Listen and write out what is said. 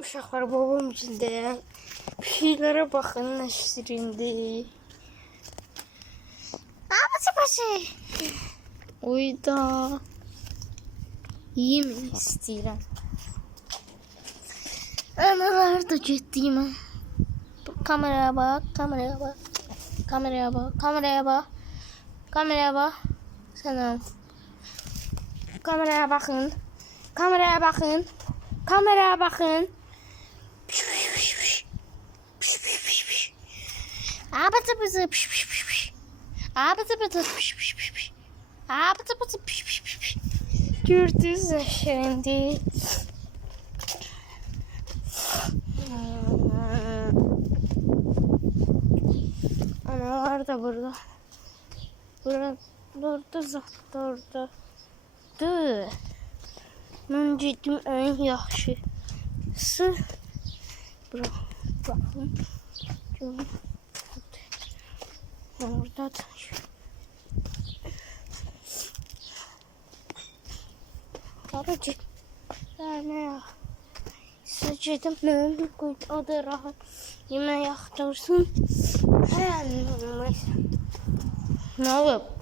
Uşaqlar babam içinde bir şeylere bakın neşirindi. Abası. Oyda. Yemin istəyirəm. Analar da getdiyimə. Kameraya bak, kameraya bak. Kameraya bak, kameraya bak. Kameraya bak. Selam. Kameraya bakın. Kameraya bakın. Kameraya bakın. Abıtı bızı. Abıtı bızı. Abıtı bızı. Gördünüz şimdi. Analar da burada. Burada durdu. Dur. Mən getdim ən yaxşısı. Baxın. Orada da. Babacık. Ne ya? Sıcıdım. Mən o da rahat. Yemək yaxdırsın. Hə, ne olub?